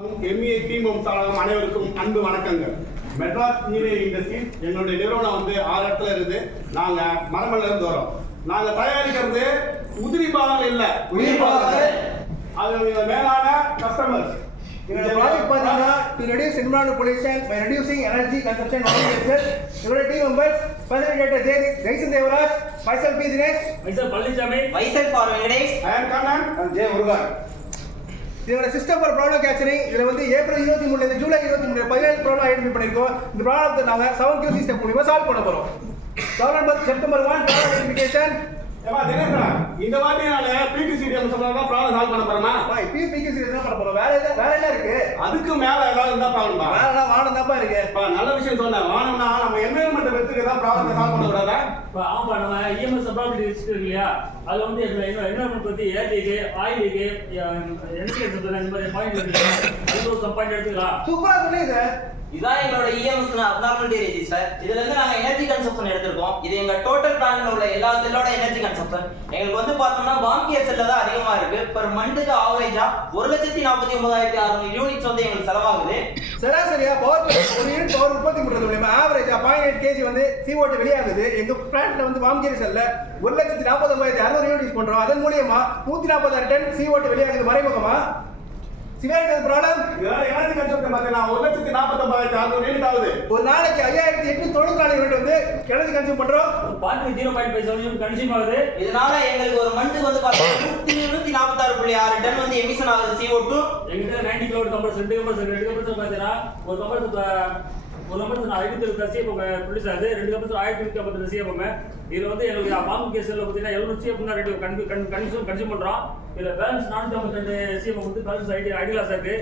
MEA team சார்பாக அனைவருக்கும் அன்பு வணக்கங்கள். மெட்ராஸ் இன்ஜினியரிங் இண்டஸ்ட்ரீஸ் என்னுடைய நிறுவனம் 6 இடத்துல இருக்குது. நாங்க மரமல்ல இருந்து வரோம். நாங்க தயாரிக்கிறது உதிரி பாகங்கள் இல்ல, உயிர் பாகங்கள். அது மேலான கஸ்டமர்ஸ். இந்த ப்ராஜெக்ட் பாத்தீங்கன்னா to reduce environmental pollution by reducing energy consumption of vehicles. Your team members facilitator Jason Devaraj, myself P Dinesh, myself Pallichami, myself R Venkatesh, I am Kannan and J Murugan. இதோட system for problem capturing இதுல April 23 ல July 23 17 problem identify பண்ணிருக்கோம். இந்த ப்ராப்ளத்தை நாங்க 7Q system மூலமா solve பண்ண போறோம். September 1 problem identification. தினேஷா, இந்த வாட்டி நாங்க PQCDM சொன்னதா ப்ராப்ளம் சால்வ் பண்ண போறோமா? PQCDM தான் பண்ண போறோம். வேற என்ன இருக்கு? அதுக்கு மேல ஏதாவது இருந்தா ப்ராப்ளமா? வேற வானம் தான் இருக்கு. நல்ல விஷயம் சொன்னேன். வானம்னா நம்ம என்வைரன்மென்ட் வெச்சுக்கு தான் ப்ராப்ளத்தை சால்வ் பண்ண கூடாதா? ஆமா, நம்ம EMS ப்ராப்பர்ட்டி லிஸ்ட் இருக்கு இல்லையா, அதுல என்வைரன்மென்ட் பத்தி air leak, oil leak, energy consumption இந்த மாதிரி பாயிண்ட் இருக்கு. அது ஒரு சம் பாயிண்ட் எடுத்துக்கலாம். சூப்பரா சொன்னீங்க சார். இதான் எங்களோட EMS அப்நார்மாலிட்டி ரெஜிஸ்டர். இதுல இருந்து நாங்க எனர்ஜி கன்சம்ப்ஷன் எடுத்திருக்கோம். இது எங்க டோட்டல் பிளான்ல உள்ள எல்லா செல்லோட எனர்ஜி கன்சம்ப்ஷன். எங்களுக்கு பார்த்தோம்னா பாங்கியர் செல்ல தான் அதிகமா இருக்கு. பெர் மந்த்துக்கு ஆவரேஜா 1,49,600 யூனிட்ஸ் எங்களுக்கு செலவாகுது. சராசரியா பவர் ஒரு யூனிட் பவர் உற்பத்தி பண்றது மூலமா ஆவரேஜா 0.8 kg CO2 வெளியாகுது. எங்க பிளான்ட்ல பாங்கியர் செல்ல 1,49,600 யூனிட்ஸ் பண்றோம். அதன் மூலமா 146 டன் CO2 வெளியாகுது மறைமுகமா. சிவரேட் ப்ராப்ளம் எனர்ஜி கன்சம்ப்ஷன் பார்த்தீங்கன்னா 1,49,600 யூனிட் ஆகுது. ஒரு நாளைக்கு 5,894 யூனிட் எனர்ஜி கன்சியூம் பண்றோம். பார்த்து 0.57 யூனிட் கன்சியூம் ஆகுது. இதனால எங்களுக்கு ஒரு மந்த்துக்கு பார்த்தீங்கன்னா 146.6 டன் எமிஷன் ஆகுது CO2. எங்கிட்ட 90 கிலோ கம்பல்சரி 2 கம்பல்சரி பார்த்தீங்கன்னா ஒரு கம்பல்சரி 500 CFM ப்ரொடியூஸ் ஆகுது. 2 கம்பல்சரி 1250 CFM. இதுல எங்களுக்கு பாம்பு கேஸ்ல பார்த்தீங்கன்னா 700 CFM தான் ரெண்டு கன்சியூம் பண்றோம். இதுல பேலன்ஸ் 452 CFM வந்து பேலன்ஸ் ஐடியாஸ் இருக்கு.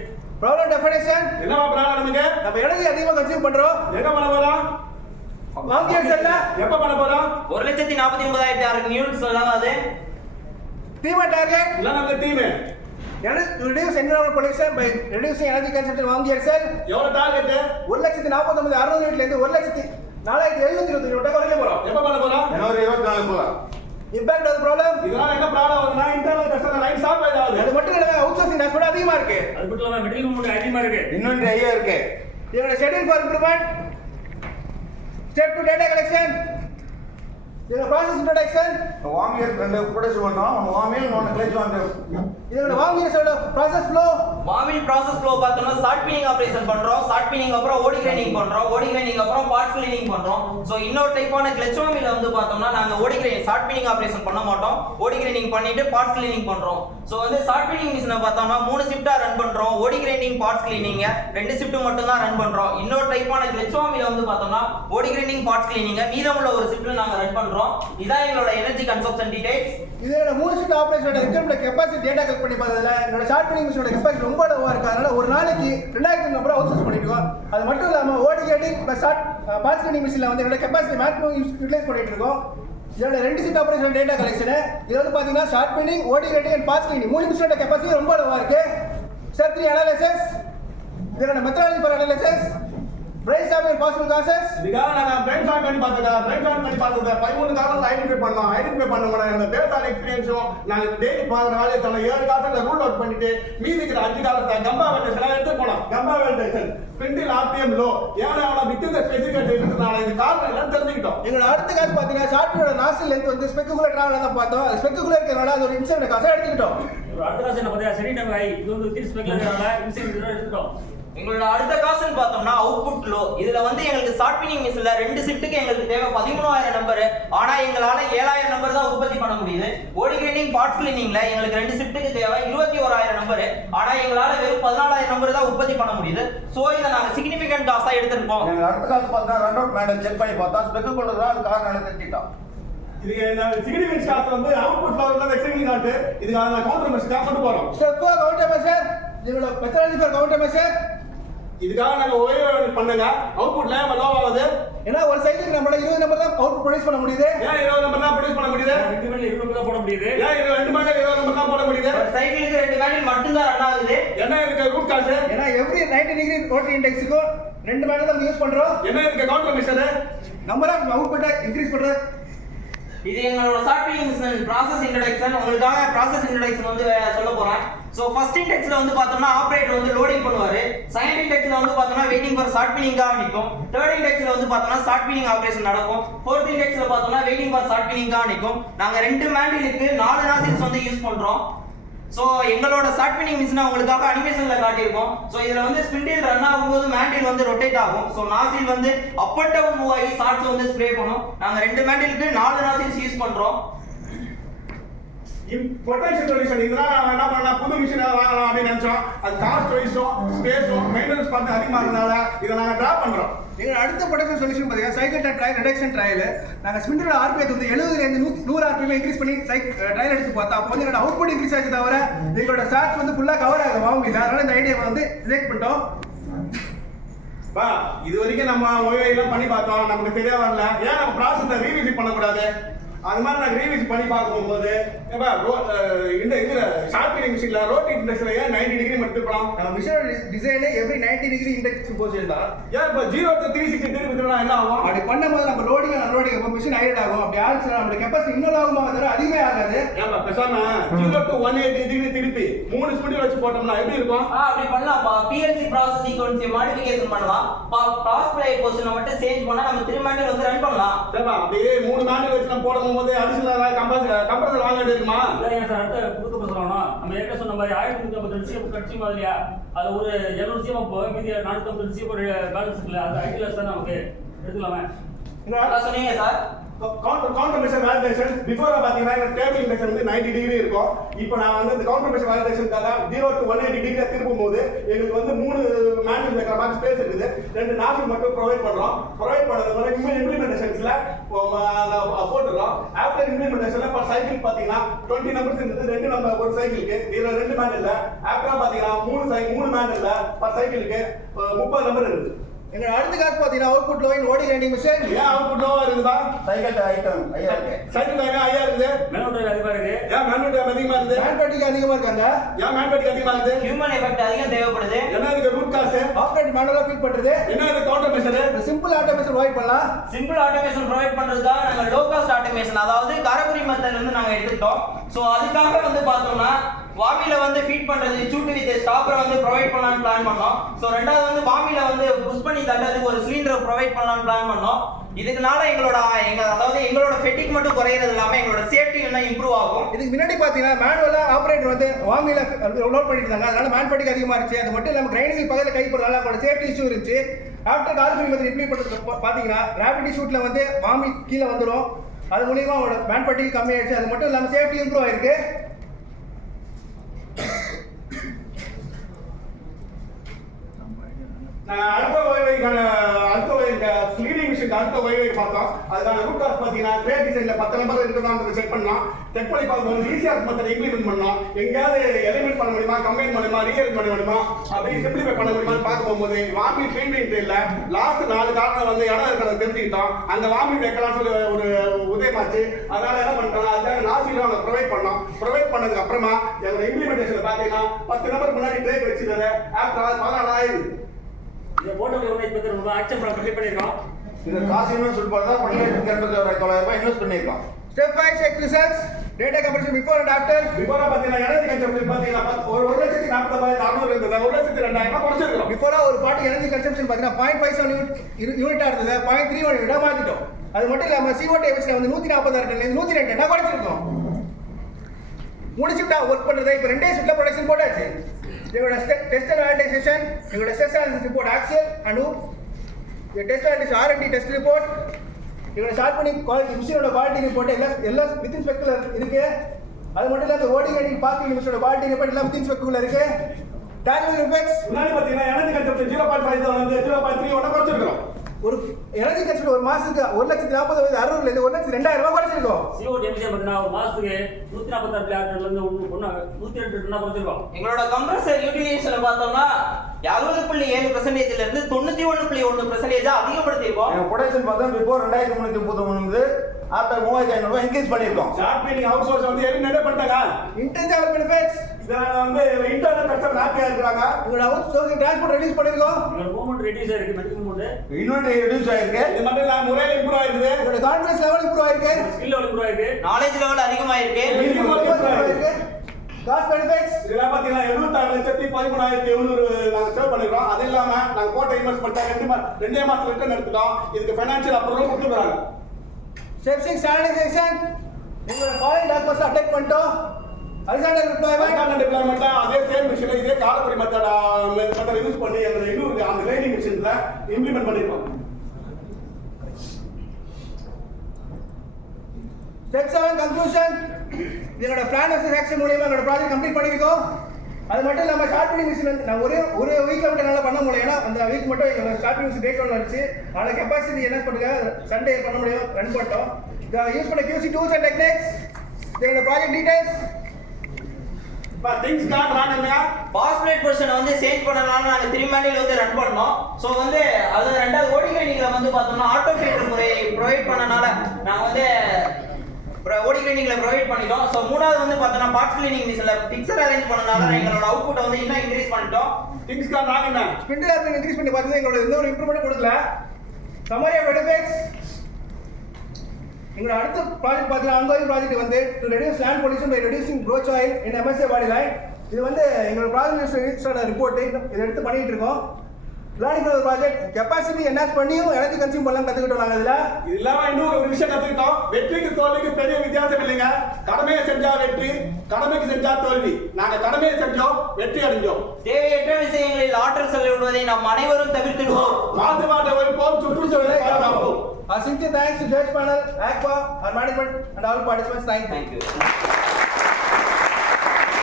ப்ராப்ளம் டெஃபினிஷன் என்னவா ப்ராப்ளம் நமக்கு? நம்ம எனர்ஜி அதிகமா கன்சியூம் பண்றோம். எங்க பண்ண போறோம்? பாங்கியர் செல்ல எப்ப பண்ண போறோம்? 1,49,600 யூனிட்ஸ் செலவாகுது. டீம் டார்கெட் இல்ல நம்ம team reduce environmental pollution by reducing energy consumption வாங்கிய செல் எவ்வளவு டார்கெட்? 1,49,600 யூனிட்ல இருந்து 1,04,725 யூனிட் குறைக்க போறோம். எப்ப பண்ண போறோம்? ஜனவரி 24 போறோம். இம்பாக்ட் ஆஃப் ப்ராப்ளம் இதனால என்ன ப்ராப்ளம் வருதுன்னா இன்டர்னல் கஸ்டமர் லைன் ஸ்டாப் ஆகுது. அது மட்டும் இல்ல, அவுட் சோர்சிங் காஸ்ட் அதிகமா இருக்கு. அது மட்டும் இல்லாம மெட்டீரியல் மூவ்மெண்ட் அதிகமா இருக்கு. இன்னொரு ஐயா இருக்கு. இதோட schedule for improvement, step to data collection, இதோட ப்ராசஸ் இன்ட்ரோடக்ஷன், வாமியர் ரெண்டு ப்ரொடக்ஷன் பண்ணோம். வாமியர் நான் கிளச் வாங்குறோம். இதோட வாமியர்ஸோட ப்ராசஸ் ஃப்ளோ, வாமில் ப்ராசஸ் ஃப்ளோ பார்த்தோம்னா ஷார்ட் பீனிங் ஆபரேஷன் பண்றோம். ஷார்ட் பீனிங் அப்புறம் ஓடி கிரைண்டிங் பண்றோம். ஓடி கிரைண்டிங் அப்புறம் பார்ட்ஸ் கிளீனிங் பண்றோம். சோ இன்னொரு டைப்பான கிளச் வாமில பார்த்தோம்னா நாங்க ஓடி கிரைண்டிங் ஷார்ட் பீனிங் ஆபரேஷன் பண்ண மாட்டோம். ஓடி கிரைண்டிங் பண்ணிட்டு பார்ட்ஸ் கிளீனிங் பண்றோம். சோ ஷார்ட் பீனிங் மிஷினை பார்த்தோம்னா 3 ஷிஃப்ட்டா ரன் பண்றோம். ஓடி கிரைண்டிங், பார்ட்ஸ் கிளீனிங் 2 ஷிஃப்ட் மட்டும் தான் ரன் பண்றோம். இன்னொரு டைப்பான கிளச் வாமில பார்த்தோம்னா ஓடி கிரைண்டிங், பார்ட்ஸ் கிளீனிங் மீதமுள்ள ஒரு ஷிஃப்ட்ல நாங்க ரன் பண்றோம். இதான் எங்களோட எனர்ஜி கன்சம்ப்ஷன் டீடைல்ஸ். இதோட 3 ஷிஃப்ட் ஆபரேஷனோட ரிக்வயர்மென்ட் கெபாசிட்டி டேட்டா கலெக்ட் பண்ணி பார்த்ததுல என்னோட ஷார்ட் பீனிங் மிஷினோட கெபாசிட்டி ரொம்ப லோவா இருக்கு. அதனால ஒரு நாளைக்கு 2000 நம்பர் அவுட் சோர்ஸ் பண்ணிருக்கோம். அது மட்டும் இல்லாம ஓடி கிரைண்டிங் பிளஸ் பார்ட்ஸ் கிளீனிங் மிஷின்ல என்னோட கெபாசிட்டி மேக்ஸிமம் யூட்டிலைஸ் பண்ணிட்டு இருக்கோம். இதோட 2 ஷிஃப்ட் ஆபரேஷன் டேட்டா கலெக்ஷன் இது பாத்தீங்கன்னா ஷார்ட் பீனிங், ஓடி கிரைண்டிங் அண்ட் பார்ட்ஸ் கிளீனிங் 3 மிஷினோட கெபாசிட்டி ரொம்ப லோவா இருக்கு. ஸ்டெப் 3 அனாலிசிஸ், இதோட methodology for analysis, brainstorming possible causes. இதுக்காக நாங்க brainstorm பண்ணி பார்த்தது 13 காரணங்களை ஐடென்டிஃபை பண்ணோம். அந்த பேசான எக்ஸ்பீரியன்ஸும் நாங்க டெய்லி பார்க்குற வேலையை தவிர 7 காரணங்களை ரூல் அவுட் பண்ணிட்டு மீதி இருக்கிற 5 காரணத்தை கம்பா வெல்டேஷன் எடுத்து போனோம். கம்பா வெல்டேஷன் பிரிண்டில் RPM லோ ஏன்னா வித்தின் த ஸ்பெசிஃபிக் இருக்கிறதுனால இந்த காரணம் எல்லாம் தெரிஞ்சுக்கிட்டோம். எங்களோட அடுத்த காசு பாத்தீங்கன்னா ஷார்ட் பீனோட நாசில் லென்த் ஸ்பெக்குலர் டிராவல் தான் பார்த்தோம். அது ஸ்பெக்குலர் இருக்கிறனால அது ஒரு இன்சிடென்ட் காசை எடுத்துக்கிட்டோம். அடுத்த காசு என்ன பார்த்தா சரி டைம் ஆகி இது வந்து ஸ்பெகுலர்னால இன்சிடென்ட் எடுத்துட்டோம். எங்களோட அடுத்த காசுன்னு பார்த்தோம்னா அவுட்புட் லோ. இதுல எங்களுக்கு ஷார்ட் பீனிங் மிஷின்ல 2 ஷிஃப்ட்டுக்கு எங்களுக்கு தேவை 13,000 நம்பர். ஆனா எங்களால 7,000 நம்பர் தான் உற்பத்தி பண்ண முடியுது. ஓடி கிரைண்டிங், பார்ட்ஸ் கிளீனிங்ல எங்களுக்கு 2 ஷிஃப்ட்டுக்கு தேவை 21,000 நம்பர். ஆனா எங்களால வெறும் 14,000 நம்பர் தான் உற்பத்தி பண்ண முடியுது. சோ இத நாங்க சிக்னிஃபிகன்ட் காசா எடுத்துட்டோம். எங்க அடுத்த காசு பார்த்தா ரன் அவுட் மேடம் செக் பண்ணி பார்த்தா ஸ்பெக்குலர் தான் காரணம் தெரிஞ்சிட்டோம். இது சிக்னிஃபிகன்ஸ் காஸ்ட் அவுட்புட் ஃப்ளோல தான் எக்ஸிக்யூட் ஆகுது. இதுக்காக நாங்க கவுண்டர் மெஷர் தான் கொண்டு போறோம். ஸ்டெப் 4 கவுண்டர் மெஷர், இதோட மெத்தடாலஜி ஃபார் கவுண்டர் மெஷர். இதுக்காக நாங்க ஒரே பண்ணுங்க அவுட்புட்ல லோ ஆகுது. ஏன்னா ஒரு சைக்கிளுக்கு நம்மள 20 நம்பர் தான் அவுட்புட் ப்ரொடியூஸ் பண்ண முடியுது. ஏன் 20 நம்பர் தான் ப்ரொடியூஸ் பண்ண முடியுது? 2 மேல 20 தான் போட முடியுது. ஏன் 2 மேல 20 நம்பர் தான் போட முடியுது? சைக்கிளுக்கு 2 மேனில் மட்டும் தான் ரன் ஆகுது. என்ன இருக்கு ரூட் காசு? ஏன்னா எவ்ரி 90 டிகிரி ரோட்டரி இண்டெக்ஸ்க்கு 2 மேல தான் யூஸ் பண்றோம். என்ன இருக்கு counter measure? Number of output increase பண்றது. இது எங்களோட shot peening machine process introduction. உங்களுக்காக ப்ராசஸ் இன்ட்ரோடக்ஷன் சொல்ல போறேன். ஸோ ஃபர்ஸ்ட் இண்டெக்ஸ்ல வந்து பார்த்தோம்னா ஆப்ரேட்டர் வந்து லோடிங் பண்ணுவாரு. செகண்ட் இண்டெக்ஸ்ல வந்து பார்த்தோம்னா வெயிட்டிங் ஃபார் ஷார்ட் பினிங்காக நிற்கும். தேர்ட் இண்டெக்ஸ்ல வந்து பார்த்தோம்னா ஷார்ட் பினிங் ஆபரேஷன் நடக்கும். ஃபோர்த் இண்டெக்ஸ்ல பார்த்தோம்னா வெயிட்டிங் ஃபார் ஷார்ட் பினிங்காக நிற்கும். நாங்க 2 மேண்டிலுக்கு 4 நாசில்ஸ் வந்து யூஸ் பண்றோம். ஸோ எங்களோட ஷார்ட் பினிங் மிஷினை உங்களுக்காக அனிமேஷன்ல காட்டியிருக்கோம். ஸோ இதுல வந்து ஸ்பிண்டில் ரன் ஆகும்போது மேண்டில் வந்து ரொட்டேட் ஆகும். ஸோ நாசில் வந்து அப் அண்ட் டவுன் மூவ் ஆகி ஷார்ட்ஸ் வந்து ஸ்ப்ரே பண்ணும். நாங்க 2 மேண்டிலுக்கு 4 நாசில்ஸ் யூஸ் பண்றோம். பொட்டன்ஷியல் சொல்யூஷன் இதெல்லாம் நாங்கள் என்ன பண்ணலாம், புது மிஷினை வாங்கலாம் அப்படின்னு நினைச்சோம். அது காஸ்ட் வைஸும் ஸ்பேஸும் மெயின்டெனன்ஸ் பார்த்து அதிகமாக இருந்தனால இதை நாங்கள் ட்ராப் பண்ணுறோம். எங்களோட அடுத்த ப்ரொடக்ஷன் சொல்யூஷன் பார்த்தீங்கன்னா சைக்கிள் ட்ரையல் ரிடக்ஷன் ட்ரையல். நாங்கள் ஸ்பிண்டரோட ஆர்பிஎஸ் வந்து 70 100 ஆர்பிஎம் இன்க்ரீஸ் பண்ணி ட்ரையல் எடுத்து பார்த்தோம். அப்போ வந்து எங்களோட அவுட்புட் இன்க்ரீஸ் ஆச்சு தவிர எங்களோட ஷார்ட்ஸ் வந்து ஃபுல்லாக கவர் ஆகுது வாங்க. அதனால இந்த ஐடியா வந்து ரிஜெக்ட் பண்ணிட்டோம். இது வரைக்கும் நம்ம ஓய்வெல்லாம் பண்ணி பார்த்தோம், நமக்கு சரியா வரல. ஏன் நம்ம ப்ராசஸை ரீவிசிட் பண்ணக்கூடாது? அது மாதிரி நாங்கள் ரீவிசிட் பண்ணி பார்க்கும்போது இந்த இதில் ஷார்ட் பினிங் மிஷினில் ரோட்டேட் இண்டெக்ஸில் ஏன் 90 டிகிரி மட்டும் இருக்கலாம்? நம்ம மிஷினோட டிசைனே எவ்ரி 90 டிகிரி இண்டெக்ஸ் போச்சுன்னா ஏன் இப்போ 0 to 360 திருப்பி திரும்ப என்ன ஆகும்? அப்படி பண்ணும்போது நம்ம லோடிங் அன்லோடிங் அப்போ மிஷின் ஹைட் ஆகும். அப்படி ஆச்சு நம்மளோட கெப்பாசிட்டி இன்னும் ஆகுமா தவிர அதிகமே ஆகாது. ஏன்பா பேசாம 0 to 180 டிகிரி திருப்பி 3 ஸ்பீடில் வச்சு போட்டோம்னா எப்படி இருக்கும்? அப்படி பண்ணலாம்ப்பா. PLC ப்ராசஸ் சீக்வென்ஸை மாடிஃபிகேஷன் பண்ணலாம். ப்ராசஸ் பிளே பொசிஷனை மட்டும் சேஞ்ச் பண்ணா நம்ம 3 மேண்டில் வந்து ரன் பண்ணலாம். ஏன்பா அப்படியே 3 மேண்டில் வச்சு நம்ம போடும்போது அடிஷனல் கம்ப்ரஸர் வாங்க வேண்டியிருக்குமா? இல்லையா சார், அடுத்த புது கம்ப்ரஸர் நம்ம ஏற்கனவே சொன்ன மாதிரி 1352 சிஎம் கட்சி மாதிரியா அது ஒரு 700 சிஎம் போக மீதி 450 சிஎம் ஒரு பேலன்ஸ் இருக்குல்ல, அது ஐடியில் சார் நமக்கு எடுத்துக்கலாமே. என்ன சொன்னீங்க சார்? கவுண்டர் மெஷர் வேலிடேஷன் பிஃபோரா பாத்தீங்கன்னா இந்த டேபிள் இண்டெக்ஸ் வந்து 90 டிகிரி இருக்கும். இப்போ நான் வந்து இந்த கவுண்டர் மெஷர் வேலிடேஷனுக்காக 0 to 180 டிகிரி திருப்பும் போது எங்களுக்கு வந்து 3 மேண்டில் வைக்கிற மாதிரி ஸ்பேஸ் இருக்குது. 2 நாசில் மட்டும் ப்ரொவைட் பண்றோம். ப்ரொவைட் பண்ணது வந்து இம்ப்ளிமெண்டேஷன்ஸ்ல போட்டுறோம். ஆஃப்டர் இம்ப்ளிமெண்டேஷன்ல பர் சைக்கிள் பாத்தீங்கன்னா 20 நம்பர்ஸ் இருக்குது. 2 நம்பர் ஒரு சைக்கிளுக்கு. இதுல 2 மேண்டில் ஆஃப்டர் பாத்தீங்கன்னா 3 மேண்டில் பர் சைக்கிளுக்கு 30 நம்பர் இருக்குது. எங்களோட அடுத்த காசு பார்த்தீங்கன்னா அவுட்புட் லோயின் ஓடி கிரைண்டிங் மிஷின். ஏன் அவுட்புட் லோவா இருக்குதா? சைக்கிள் ஐட்டம் ஐயா இருக்கு. சைக்கிள் ஐயா இருக்குது. மேனுவல் டிரைவ் அதிகமாக இருக்கு. ஏன் மேனுவல் டிரைவ் அதிகமா இருக்குது? மேன்பட்டிக்கு அதிகமாக இருக்காங்க. ஏன் மேன்பட்டிக்கு அதிகமா இருக்குது? ஹியூமன் எஃபெக்ட் அதிகம் தேவைப்படுது. என்ன இதுக்கு ரூட் காஸ்? ஆப்ரேட் மேனுவலா ஃபீட் பண்றது. என்ன இது counter measure? Simple automation provide பண்ணலாம். சிம்பிள் ஆட்டோமேஷன் ப்ரொவைட் பண்றதுக்காக நாங்க லோ காஸ்ட் ஆட்டோமேஷன், அதாவது காரக்குடி மெத்தட்ல இருந்து நாங்க எடுத்துட்டோம். சோ அதுக்காக வந்து பார்த்தோம்னா வாமில வந்து ஃபீட் பண்றது சூட்டு வித் ஸ்டாப்பரை வந்து ப்ரொவைட் பண்ணலாம்னு பிளான் பண்ணோம். சோ ரெண்டாவது வந்து வாமில வந்து புஷ் பண்ணி தட்டறதுக்கு ஒரு சிலிண்டர் ப்ரொவைட் பண்ணலாம்னு பிளான் பண்ணோம். இதுக்குனால எங்களோட ஃபெட்டிக் மட்டும் குறையிறது இல்லாம எங்களோட சேஃப்டி இன்னும் இம்ப்ரூவ் ஆகும். இதுக்கு முன்னாடி பாத்தீங்கன்னா மேனுவலா ஆபரேட்டர் வந்து வாமில லோட் பண்ணிட்டு இருந்தாங்க. அதனால மேன்பட்டிக்கு அதிகமா இருந்துச்சு. அது மட்டும் இல்லாம கிரைண்டிங் பக்கத்துல கை போடுறதால அவங்களோட சேஃப்டி இஷ்யூ இருந்துச்சு. ஆஃப்டர் கார்பன் மெத்தட் இம்ப்ளிமெண்ட் பண்றது பாத்தீங்கன்னா கிராவிட்டி ஷூட்ல வந்து வாமி கீழே வந்துடும். அது மூலியமா அவங்களோட மேன்பட்டிக்கு கம்மியாயிடுச்சு. அது மட்டும் இல்லாம சேஃப்டி இம்ப்ரூவ் ஆயிருக்கு. அடுத்த லீடிங் மிஷின் அடுத்த ஓய்வை பார்த்தோம். அதுக்கான ரூட் காஸ் பார்த்தீங்கன்னா ட்ரே டிசைன்ல 10 நம்பர் இருக்குதான்னு செக் பண்ணலாம். செக் பண்ணி பார்க்கும்போது ஈஸியாக மெத்தட் இம்ப்ளிமெண்ட் பண்ணலாம். எங்கேயாவது எலிமெண்ட் பண்ண முடியுமா, கம்பைன் பண்ண முடியுமா, ரீஅரேஞ்ச் பண்ண முடியுமா, அப்படி சிம்பிளிஃபை பண்ண முடியுமான்னு பார்க்க போகும்போது வாமி ட்ரீட்மெண்ட் இல்லை. லாஸ்ட் 4 காரணம் வந்து இடம் இருக்கிறத தெரிஞ்சுக்கிட்டோம். அந்த வாமி வைக்கலாம்னு சொல்லி ஒரு உதயமாச்சு. அதனால என்ன பண்ணிட்டோம், அதுக்காக நாசிலும் அவங்க ப்ரொவைட் பண்ணோம். ப்ரொவைட் பண்ணதுக்கு அப்புறமா எங்களோட இம்ப்ளிமெண்டேஷன் பார்த்தீங்கன்னா 10 நம்பர் முன்னாடி ட்ரேக் வச்சுருந்தது ஆஃப்டர் 14 ஆயிடுது. இந்த போட்டோ இப்போ ரொம்ப ஆக்சன் பண்ணியிருக்கோம். இது காசு இன்வெஸ்ட் பண்ணா 12,900 இன்வெஸ்ட் பண்ணிருக்கோம். Step 5 check results data comparison before and after. பிஃபோரா பாத்தீங்கன்னா எனர்ஜி கன்சம்ப்ஷன் பாத்தீங்கன்னா 1,40,400 இருந்தது. 1,02,000 குறைச்சிருக்கோம். பிஃபோரா ஒரு பாட்டு எனர்ஜி கன்சம்ப்ஷன் பாத்தீங்கன்னா 0.57 யூனிட்டா இருந்தது. 0.31 யூனிட்டா மாத்திட்டோம். அது மட்டும் இல்லாம CO2 எமிஷன் வந்து 146 டன்ல 102 டன்னா குறைச்சிருக்கோம். 3 ஷிஃப்டா வர்க் பண்றதை இப்போ 2 ஷிஃப்ட்ல ப்ரொடக்ஷன் போட்டாச்சு. எங்களோட டெஸ்ட் அண்ட் வேலிடேஷன், எங்களோட test and report actual and test and R&D test report, எங்களோட ஷார்ட் பண்ணி குவாலிட்டி மிஷினோட குவாலிட்டி ரிப்போர்ட் எல்லாம் வித்தின் ஸ்பெக்ல இருக்கு. அது மட்டும் இல்லாம ஓடிங் அண்ட் பார்க்கிங் மிஷினோட குவாலிட்டி ரிப்போர்ட் எல்லாம் வித்தின் ஸ்பெக்ல இருக்கு. டான்ஜிபிள் எஃபெக்ட்ஸ் முன்னாடி பாத்தீங்கன்னா எனர்ஜி கன்சம்ப்ஷன் 0.5 வந்து 0.31 குறைச்சிருக்கோம். ஒரு எனர்ஜி கன்சம்ப்ஷன் ஒரு மாசத்துக்கு 1,40,600 இருந்து 1,02,000 குறைச்சிருக்கோம். CO2 எமிஷன் பார்த்தீங்கன்னா ஒரு மாசத்துக்கு 146 இருந்து 102 டன்னா குறைச்சிருக்கோம். எங்களோட கம்ப்ரஸர் யூட்டிலைசேஷன் பார்த்தோம்னா 60.7% இருந்து 91.1% அதிகப்படுத்தியிருக்கோம். ப்ரொடக்ஷன் பார்த்தா பிஃபோர் 2,333 ஆஃப்டர் 3,500 இன்க்ரீஸ் பண்ணிருக்கோம். ஷார்ட் மீட்டிங் அவுட் சோர்ஸ் வந்து என்ன பண்ணிட்டாங்க, இன்டென்சிவ் பெனிஃபிட்ஸ் இதனால வந்து இன்டர்னல் கஸ்டமர் ஹாப்பியா இருக்காங்க. உங்களோட அவுட் சோர்சிங் டிரான்ஸ்போர்ட் ரெடியூஸ் பண்ணிருக்கோம். உங்களோட மூவ்மெண்ட் ரெடியூஸ் ஆயிருக்கு, மெடிக்கல் மூவ்மெண்ட் இன்வென்டரி ரெடியூஸ் ஆயிருக்கு. இது மட்டும் இல்லாம முறையில இம்ப்ரூவ் ஆயிருக்குது. உங்களோட கான்ஃபிடன்ஸ் லெவல் இம்ப்ரூவ் ஆயிருக்கு. ஸ்கில் லெவல் இம்ப்ரூவ் ஆயிருக்கு. நாலேஜ் லெவல் அதிகமாயிருக்கு. காஸ்ட் பெனிஃபிட்ஸ் இதெல்லாம் பார்த்தீங்கன்னா 76,13,700 நாங்கள் சேவ் பண்ணிக்கிறோம். அது இல்லாம நாங்கள் போட்ட இன்வெஸ்ட்மெண்ட்டை ரெண்டே மாசம் ரிட்டர்ன் எடுத்துட்டோம். இதுக்கு ஃபைனான்சியல் அப்ரூவல் கொடுத்துருக்காங்க. ஸ்டெப் 6 ஸ்டாண்டர்டைசேஷன் எங்களோட ஃபாரின் டாக்குமெண்ட்ஸ் அப்டேட் பண்ணிட்டோம். ஹரிசாண்டல் டிப்ளாய்மெண்ட் அதே சேம் மிஷின்ல இதே காலப்படி மெத்தட் யூஸ் பண்ணி எங்களை இன்னொரு அந்த ட்ரைனிங் மிஷின்ல இம்ப்ளிமெண்ட் பண்ணிருக்கோம். ஸ்டெப் 7 கன்க்ளூஷன் எங்களோட பிளான் வர்சஸ் ஆக்ஷன் மூலமா எங்களோட ப்ராஜெக்ட் கம்ப்ளீட் பண்ணிருக்கோம். அது மட்டும் இல்லாம ஷார்ட் பினிங் மிஷின் வந்து நான் ஒரு வீக்ல மட்டும் என்னால பண்ண முடியும். ஏன்னா அந்த வீக் மட்டும் எங்களோட short binning machine take down ஆச்சு. அதோட கெபாசிட்டி என்ன பண்ணுங்க சண்டே பண்ண முடியும் ரன் பண்ணிட்டோம். யூஸ் பண்ண QC டூல்ஸ் அண்ட் டெக்னிக்ஸ் எங்களோட ப்ராஜெக்ட் டீடைல்ஸ் இப்போ திங்ஸ் காட் ரானுங்க. பாஸ்பிளேட் பொசிஷனை வந்து சேஞ்ச் பண்ணனால நாங்க 3 மேனுவல் வந்து ரன் பண்ணோம். சோ வந்து அது ரெண்டாவது ஓடி கிரைண்டிங்ல வந்து பார்த்தோம்னா ஆட்டோ ஃபீடர் முறை ப்ரொவைட் பண்ணனால நாங்க வந்து ஓடி கிரைண்டிங்ல ப்ரொவைட் பண்ணிட்டோம். சோ மூணாவது வந்து பார்த்தோம்னா பார்ட்ஸ் கிளீனிங் மிஷின்ல பிக்சர் அரேஞ்ச் பண்ணனால எங்களோட அவுட்புட்டை வந்து இன்னும் இன்க்ரீஸ் பண்ணிட்டோம். திங்ஸ் காட் ரானுங்க. ஸ்பிண்டில் ஆர்பிங் இன்க்ரீஸ் பண்ணி பார்த்தீங்கன்னா எங்களோட எந்த ஒரு இம்ப்ரூவ்மெண்ட் கொடுக்கல. சம்மரி ஆஃப் பெனிஃபிட்ஸ் எங்களோட அடுத்த ப்ராஜெக்ட் பார்த்தீங்கன்னா ஆன்கோயிங் ப்ராஜெக்ட் வந்து to reduce land pollution by reducing broach oil in MSA body line. இது வந்து எங்களோட ப்ராஜெக்ட் ரிப்போர்ட் இதை எடுத்து பண்ணிட்டு இருக்கோம். Learning from project capacity enhance பண்ணியும் எனர்ஜி கன்சியூம் பண்ணலாம் கற்றுக்கிட்டோம் நாங்கள் இதில். இது இல்லாம இன்னொரு ஒரு விஷயம் கற்றுக்கிட்டோம். வெற்றிக்கு தோல்விக்கு பெரிய வித்தியாசம் இல்லைங்க. கடமையை செஞ்சா வெற்றி, கடமைக்கு செஞ்சா தோல்வி. நாங்க கடமையை செஞ்சோம், வெற்றி அடைஞ்சோம். தேவையற்ற விஷயங்களில் ஆற்றல் செலவிடுவதை நாம் அனைவரும் தவிர்த்திடுவோம். மாசுபாட்டை ஒழிப்போம், சுற்றுச்சூழலை பாதுகாப்போம். Our sincere thanks to Judge Panel, ACWA, our management and all participants. Thank you. Thank you.